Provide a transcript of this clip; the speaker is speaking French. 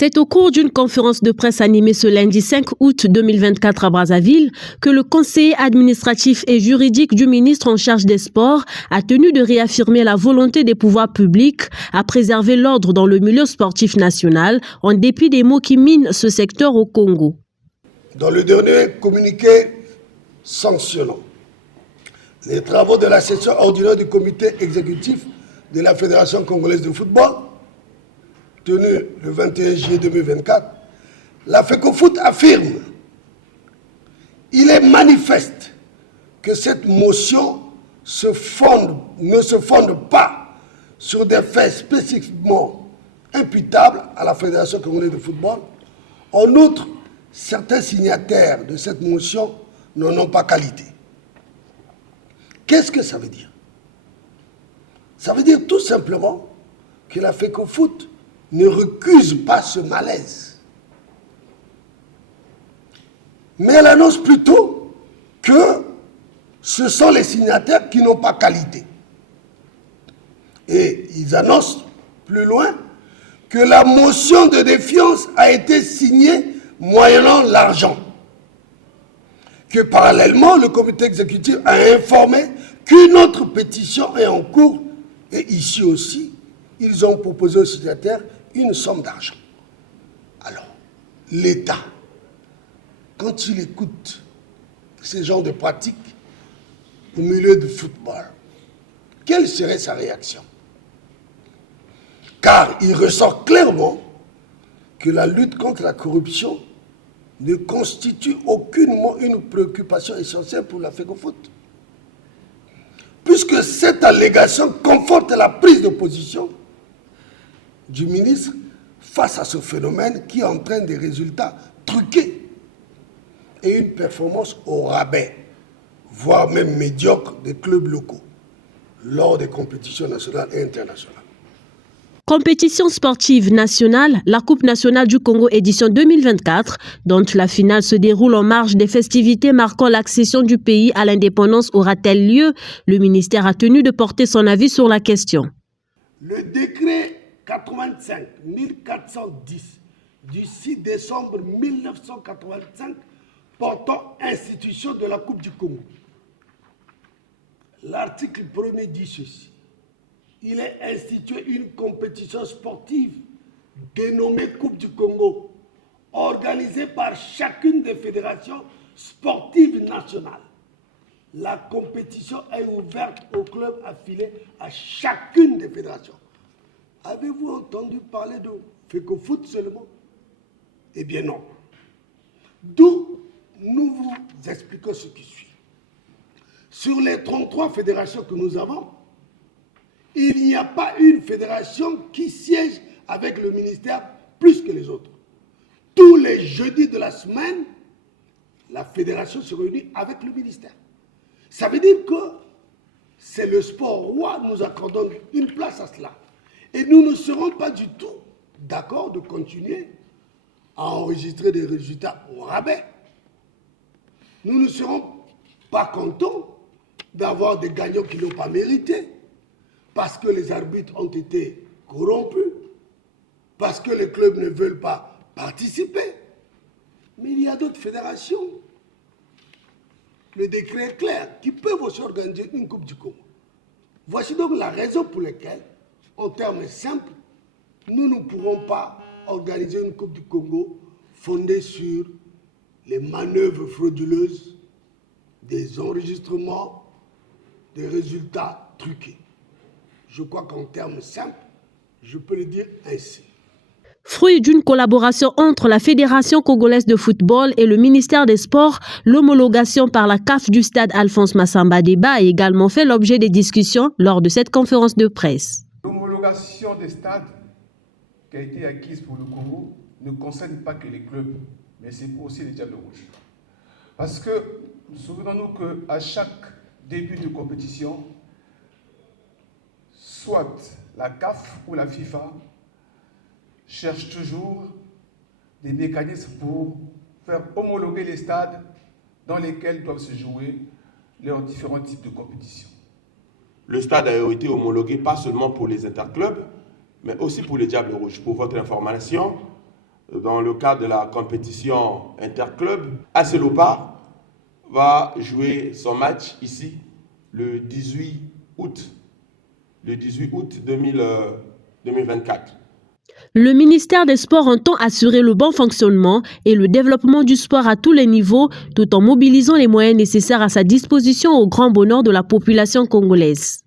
C'est au cours d'une conférence de presse animée ce lundi 5 août 2024 à Brazzaville que le conseiller administratif et juridique du ministre en charge des Sports a tenu de réaffirmer la volonté des pouvoirs publics à préserver l'ordre dans le milieu sportif national en dépit des maux qui minent ce secteur au Congo. Dans le dernier communiqué sanctionnant les travaux de la session ordinaire du comité exécutif de la Fédération congolaise de football, tenue le 21 juillet 2024, la FECOFOOT affirme « Il est manifeste que cette motion ne se fonde pas sur des faits spécifiquement imputables à la Fédération congolaise de football. En outre, certains signataires de cette motion n'en ont pas qualité. » Qu'est-ce que ça veut dire? Ça veut dire tout simplement que la FECOFOOT ne recuse pas ce malaise. Mais elle annonce plutôt que ce sont les signataires qui n'ont pas qualité. Et ils annoncent plus loin que la motion de défiance a été signée moyennant l'argent. Que parallèlement, le comité exécutif a informé qu'une autre pétition est en cours et ici aussi, ils ont proposé aux signataires une somme d'argent. Alors, l'État, quand il écoute ce genre de pratiques au milieu du football, quelle serait sa réaction? Car il ressort clairement que la lutte contre la corruption ne constitue aucunement une préoccupation essentielle pour la FECOFOOT. Puisque cette allégation conforte la prise de position du ministre face à ce phénomène qui entraîne des résultats truqués et une performance au rabais, voire même médiocre des clubs locaux lors des compétitions nationales et internationales. Compétition sportive nationale, la Coupe nationale du Congo édition 2024, dont la finale se déroule en marge des festivités marquant l'accession du pays à l'indépendance, aura-t-elle lieu? Le ministère a tenu de porter son avis sur la question. Le décret 85-1410 du 6 décembre 1985 portant institution de la Coupe du Congo. L'article 1er dit ceci. Il est institué une compétition sportive dénommée Coupe du Congo, organisée par chacune des fédérations sportives nationales. La compétition est ouverte aux clubs affiliés à chacune des fédérations. Avez-vous entendu parler de FECOFOOT seulement? Eh bien non. D'où nous vous expliquons ce qui suit. Sur les 33 fédérations que nous avons, il n'y a pas une fédération qui siège avec le ministère plus que les autres. Tous les jeudis de la semaine, la fédération se réunit avec le ministère. Ça veut dire que c'est le sport roi, nous accordons une place à cela. Et nous ne serons pas du tout d'accord de continuer à enregistrer des résultats au rabais. Nous ne serons pas contents d'avoir des gagnants qui n'ont pas mérité, parce que les arbitres ont été corrompus, parce que les clubs ne veulent pas participer. Mais il y a d'autres fédérations, le décret est clair, qui peuvent aussi organiser une Coupe du Congo. Voici donc la raison pour laquelle, en termes simples, nous ne pourrons pas organiser une Coupe du Congo fondée sur les manœuvres frauduleuses, des enregistrements, des résultats truqués. Je crois qu'en termes simples, je peux le dire ainsi. Fruit d'une collaboration entre la Fédération congolaise de football et le ministère des Sports, l'homologation par la CAF du stade Alphonse Massamba Déba a également fait l'objet des discussions lors de cette conférence de presse. L'homologation des stades qui a été acquise pour le Congo ne concerne pas que les clubs, mais c'est aussi les Diables Rouges. Parce que, souvenons-nous qu'à chaque début de compétition, soit la CAF ou la FIFA cherchent toujours des mécanismes pour faire homologuer les stades dans lesquels doivent se jouer leurs différents types de compétitions. Le stade a été homologué pas seulement pour les interclubs, mais aussi pour les Diables Rouges. Pour votre information, dans le cadre de la compétition interclub. AS Léopard va jouer son match ici le 18 août 2024. Le ministère des Sports entend assurer le bon fonctionnement et le développement du sport à tous les niveaux, tout en mobilisant les moyens nécessaires à sa disposition au grand bonheur de la population congolaise.